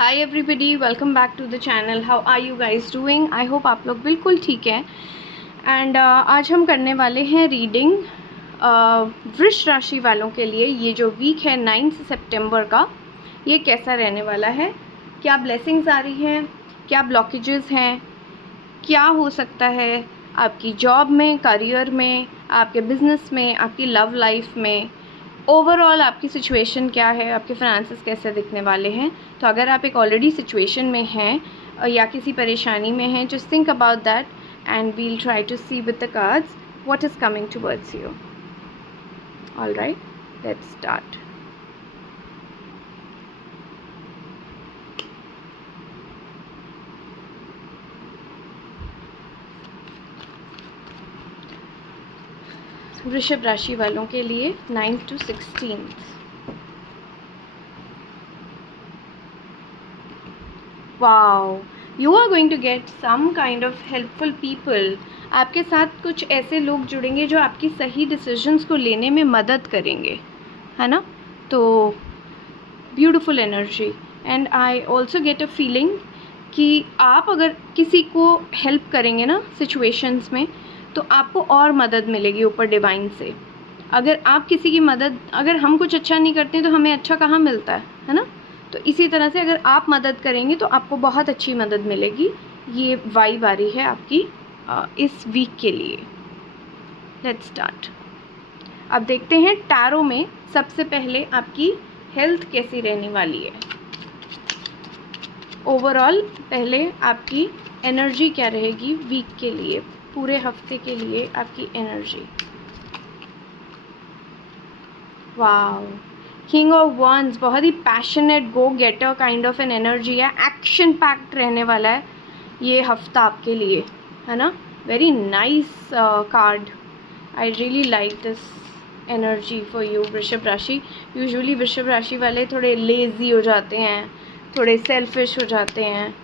Hi everybody, welcome back to the channel. How are you guys doing? I hope आप लोग बिल्कुल ठीक हैं। एंड आज हम करने वाले हैं रीडिंग वृष राशि वालों के लिए। ये जो वीक है 9 सितंबर का, ये कैसा रहने वाला है, क्या ब्लेसिंग्स आ रही हैं, क्या ब्लॉकेजेस हैं, क्या हो सकता है आपकी जॉब में, करियर में, आपके बिजनेस में, आपकी लव लाइफ में, ओवरऑल आपकी सिचुएशन क्या है, आपके फाइनेंसेस कैसे दिखने वाले हैं। तो अगर आप एक ऑलरेडी सिचुएशन में हैं या किसी परेशानी में हैं, just think about that and we'll try to see with the cards what is coming towards you. All right, let's start. वृषभ राशि वालों के लिए 9 to 16। Wow, you are going to get some kind of helpful people. आपके साथ कुछ ऐसे लोग जुड़ेंगे जो आपकी सही डिसीजंस को लेने में मदद करेंगे, है ना। तो beautiful energy. And I also get a feeling कि आप अगर किसी को हेल्प करेंगे ना सिचुएशंस में, तो आपको और मदद मिलेगी ऊपर डिवाइन से। अगर आप किसी की मदद, अगर हम कुछ अच्छा नहीं करते हैं तो हमें अच्छा कहाँ मिलता है ना। तो इसी तरह से अगर आप मदद करेंगे तो आपको बहुत अच्छी मदद मिलेगी। ये वाइब आ रही है आपकी इस वीक के लिए। Let's start. अब देखते हैं टैरो में सबसे पहले आपकी हेल्थ कैसी रहने वाली है। ओवरऑल पहले आपकी एनर्जी क्या रहेगी वीक के लिए, पूरे हफ्ते के लिए आपकी energy. Wow, king of wands, बहुत ही passionate, go getter kind of an energy है। एक्शन पैक्ड रहने वाला है ये हफ्ता आपके लिए, है ना। Very nice card. I really like this energy for you वृषभ राशि। यूजुअली वृषभ राशि वाले थोड़े लेज़ी हो जाते हैं, थोड़े सेल्फिश हो जाते हैं,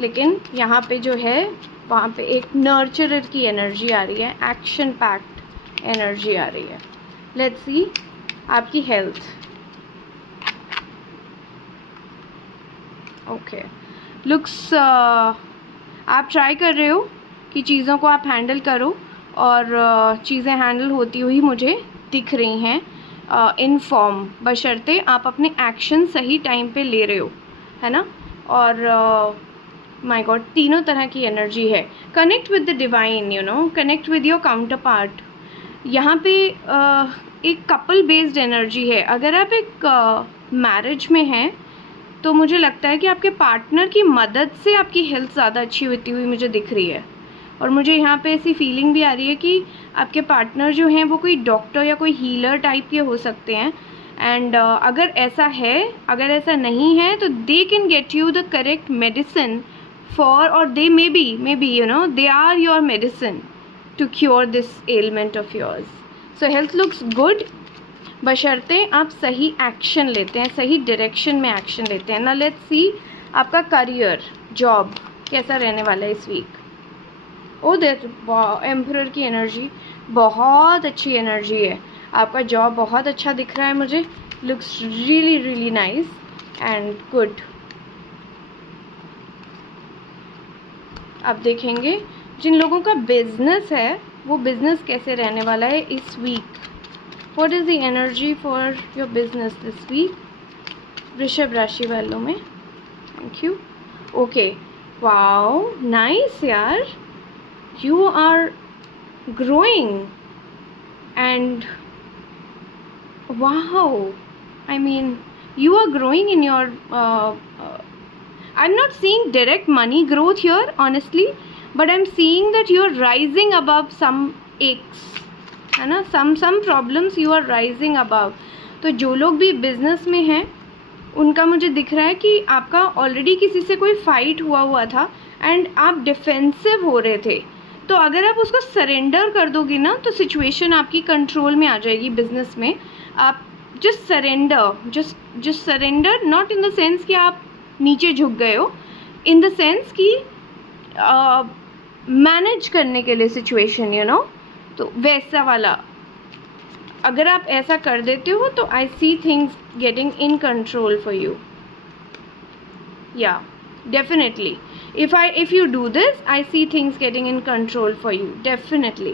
लेकिन यहाँ पे जो है वहाँ पे एक नर्चरर की एनर्जी आ रही है, एक्शन पैक्ड एनर्जी आ रही है। लेट्स सी आपकी हेल्थ। ओके, लुक्स आप ट्राई कर रहे हो कि चीज़ों को आप हैंडल करो, और चीज़ें हैंडल होती हुई मुझे दिख रही हैं इन फॉर्म, बशर्ते आप अपने एक्शन सही टाइम पे ले रहे हो, है ना। और माय गॉड, तीनों तरह की एनर्जी है। Connect with the divine, you know, connect with your counter part. यहाँ पे एक कपल बेस्ड एनर्जी है। अगर आप एक मैरिज में हैं तो मुझे लगता है कि आपके पार्टनर की मदद से आपकी हेल्थ ज़्यादा अच्छी होती हुई मुझे दिख रही है। और मुझे यहाँ पे ऐसी फीलिंग भी आ रही है कि आपके पार्टनर जो हैं वो कोई डॉक्टर या कोई हीलर टाइप के हो सकते हैं। एंड अगर ऐसा है, अगर ऐसा नहीं है तो they can get you the correct medicine for, और they may be you know they are your medicine to cure this element of yours. So health looks good, बशर्ते आप सही एक्शन लेते हैं, सही डायरेक्शन में एक्शन लेते हैं ना। लेट्स सी आपका करियर, जॉब कैसा रहने वाला है इस वीक। ओ देयर, एम्परर की एनर्जी, बहुत अच्छी एनर्जी है। आपका जॉब बहुत अच्छा दिख रहा है मुझे। Looks really really nice and good. अब देखेंगे जिन लोगों का बिजनेस है वो बिजनेस कैसे रहने वाला है इस week. What is the energy for your business this week? वृषभ राशि वालों में। Thank you. Okay. Wow, nice यार. You are growing and wow. I mean, you are growing in your. I'm not seeing direct money growth here, honestly, but I'm seeing that you're rising above some aches. है ना, some problems you are rising above. तो जो लोग भी business में हैं उनका मुझे दिख रहा है कि आपका ऑलरेडी किसी से कोई फाइट हुआ था एंड आप डिफेंसिव हो रहे थे। तो अगर आप उसको सरेंडर कर दोगे ना तो सिचुएशन आपकी कंट्रोल में आ जाएगी बिजनेस में। आप just surrender, not in the sense कि आप नीचे झुक गए हो, इन द सेंस कि मैनेज करने के लिए सिचुएशन, यू नो, तो वैसा वाला अगर आप ऐसा कर देते हो तो I see things getting in control for you. Yeah definitely if you do this, I see things getting in control for you, definitely,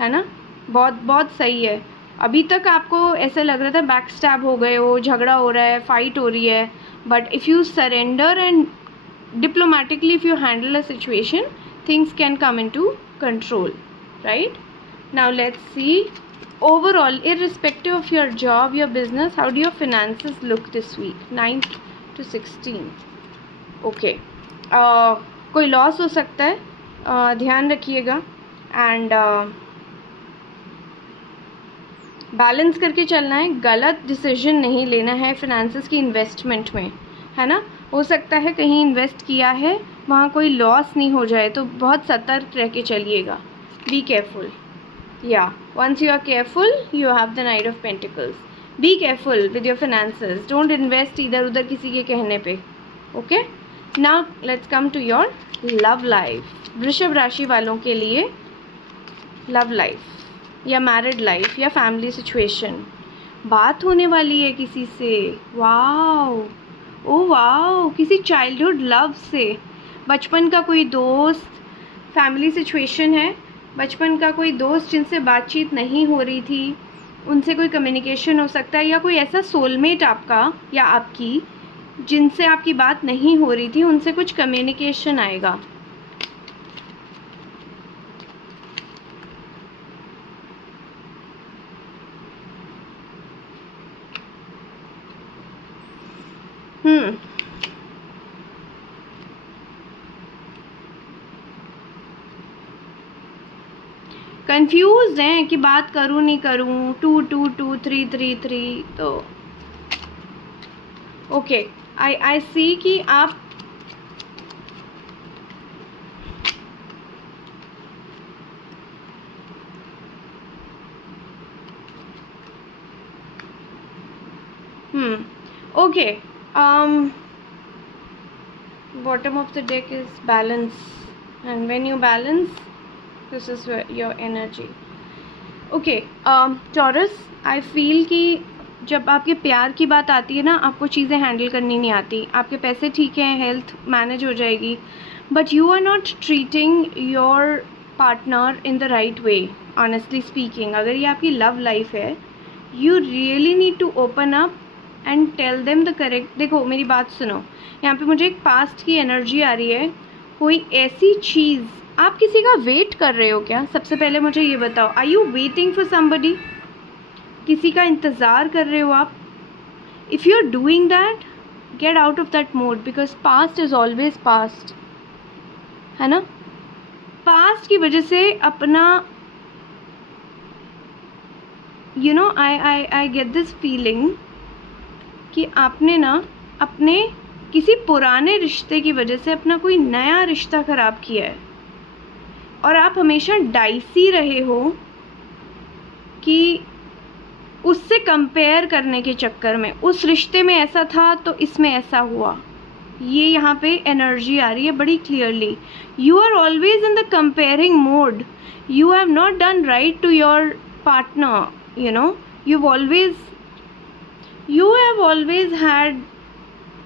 है ना. बहुत बहुत सही है. अभी तक आपको ऐसा लग रहा था बैक स्टैब हो गए हो, झगड़ा हो रहा है, फाइट हो रही है, but if you surrender and diplomatically if you handle a situation, things can come into control, right? Now let's see overall, irrespective of your job, your business, how do your finances look this week? 9th to 16th. Okay. कोई loss हो सकता है, ध्यान रखिएगा. And balance करके चलना है, गलत डिसीजन नहीं लेना है फिनेंसेस की इन्वेस्टमेंट में, है ना. हो सकता है कहीं इन्वेस्ट किया है वहाँ कोई लॉस नहीं हो जाए, तो बहुत सतर्क रह के चलिएगा. Be careful. Yeah once you are careful you have the knight of pentacles. Be careful with your finances, don't invest इधर उधर किसी के कहने पे. Okay. Now let's come to your love life. वृषभ राशि वालों के लिए लव लाइफ या मैरिड लाइफ या फैमिली सिचुएशन, बात होने वाली है किसी से. वाओ, ओ वाओ, किसी चाइल्डहुड लव से, बचपन का कोई दोस्त. फैमिली सिचुएशन है, बचपन का कोई दोस्त जिनसे बातचीत नहीं हो रही थी, उनसे कोई कम्युनिकेशन हो सकता है, या कोई ऐसा सोलमेट आपका या आपकी जिनसे आपकी बात नहीं हो रही थी, उनसे कुछ कम्युनिकेशन आएगा. कंफ्यूज हैं कि बात करूं नहीं करूं. 2 2 2 3 3 3. तो ओके, आई सी कि आप okay. Bottom of the deck is balance, and when you balance, this is your energy. Okay, Taurus, I feel कि जब आपके प्यार की बात आती है ना, आपको चीज़ें हैंडल करनी नहीं आती. आपके पैसे ठीक हैं, हेल्थ मैनेज हो जाएगी, but you are not treating your partner in the right way. Honestly speaking, अगर ये आपकी लव लाइफ है, you really need to open up and tell them the correct. देखो मेरी बात सुनो, यहाँ पे मुझे एक पास्ट की एनर्जी आ रही है. कोई ऐसी चीज़, आप किसी का वेट कर रहे हो क्या? सबसे पहले मुझे ये बताओ, are you waiting for somebody? किसी का इंतज़ार कर रहे हो आप? If you are doing that, get out of that mode, because past is always past, है ना. पास्ट की वजह से अपना you know I get this feeling कि आपने ना अपने किसी पुराने रिश्ते की वजह से अपना कोई नया रिश्ता ख़राब किया है, और आप हमेशा डाइसी रहे हो कि उससे कंपेयर करने के चक्कर में, उस रिश्ते में ऐसा था तो इसमें ऐसा हुआ. ये यहाँ पे एनर्जी आ रही है बड़ी clearly. You are always in the comparing mode. You have not done right to your partner, you know. You have always had,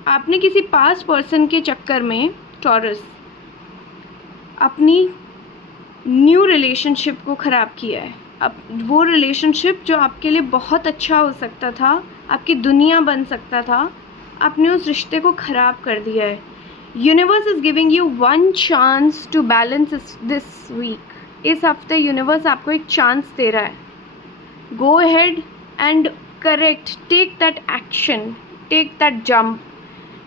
आपने किसी पास्ट पर्सन के चक्कर में, टॉरस, अपनी न्यू रिलेशनशिप को ख़राब किया है. अब वो रिलेशनशिप जो आपके लिए बहुत अच्छा हो सकता था, आपकी दुनिया बन सकता था, आपने उस रिश्ते को ख़राब कर दिया है. Universe is giving you one chance to balance this week. इस हफ्ते यूनिवर्स आपको एक चांस दे रहा है. Go ahead and correct, take that action, take that jump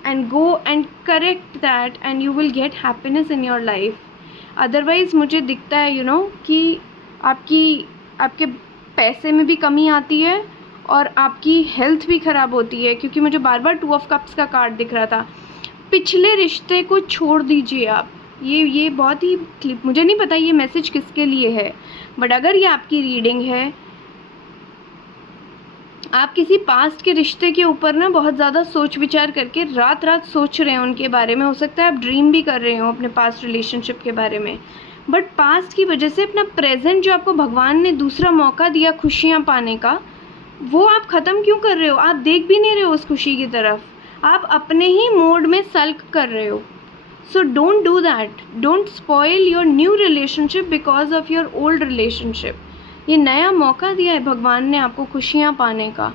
and go and correct that, and you will get happiness in your life. Otherwise मुझे दिखता है यू नो कि आपके पैसे में भी कमी आती है और आपकी हेल्थ भी ख़राब होती है, क्योंकि मुझे बार बार 2 ऑफ कप्स का कार्ड दिख रहा था. पिछले रिश्ते को छोड़ दीजिए आप. ये बहुत ही, मुझे नहीं पता ये मैसेज किसके लिए है, बट अगर ये आपकी रीडिंग है, आप किसी पास्ट के रिश्ते के ऊपर ना बहुत ज़्यादा सोच विचार करके रात रात सोच रहे हैं उनके बारे में. हो सकता है आप ड्रीम भी कर रहे हो अपने पास्ट रिलेशनशिप के बारे में, बट पास्ट की वजह से अपना प्रेजेंट जो आपको भगवान ने दूसरा मौका दिया खुशियाँ पाने का, वो आप ख़त्म क्यों कर रहे हो? आप देख भी नहीं रहे हो उस खुशी की तरफ. आप अपने ही मोड में सल्क कर रहे हो. So don't do that. Don't spoil your new relationship because of your old relationship. ये नया मौका दिया है भगवान ने आपको खुशियाँ पाने का.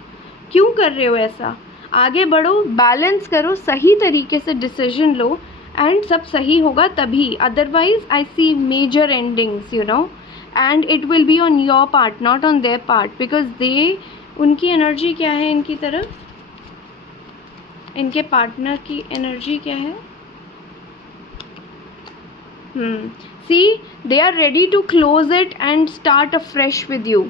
क्यों कर रहे हो ऐसा? आगे बढ़ो, बैलेंस करो, सही तरीके से डिसीजन लो एंड सब सही होगा तभी. Otherwise I see major endings, you know, and it will be on your part, not on their part, because they, उनकी एनर्जी क्या है इनकी तरफ, इनके पार्टनर की एनर्जी क्या है? See, they are ready to close it and start a fresh with you.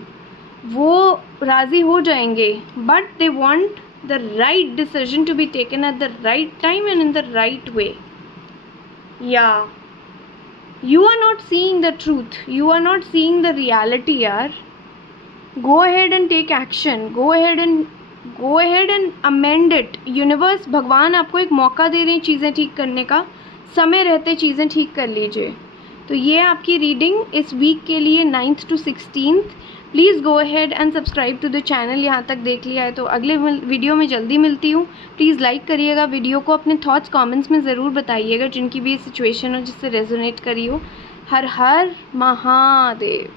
वो राज़ी हो जाएंगे, but they want the right decision to be taken at the right time and in the right way. Yeah you are not seeing the truth, you are not seeing the reality यार. go ahead and take action, go ahead and amend it. Universe, भगवान आपको एक मौका दे रहे हैं चीज़ें ठीक करने का. समय रहते चीज़ें ठीक कर लीजिए. तो ये आपकी रीडिंग इस वीक के लिए 9th to 16th. Please go ahead and subscribe to the channel. यहाँ तक देख लिया है तो अगले वीडियो में जल्दी मिलती हूँ. प्लीज़ लाइक करिएगा वीडियो को, अपने थॉट्स कमेंट्स में ज़रूर बताइएगा जिनकी भी सिचुएशन हो जिससे रेजोनेट करी हो. हर हर महादेव.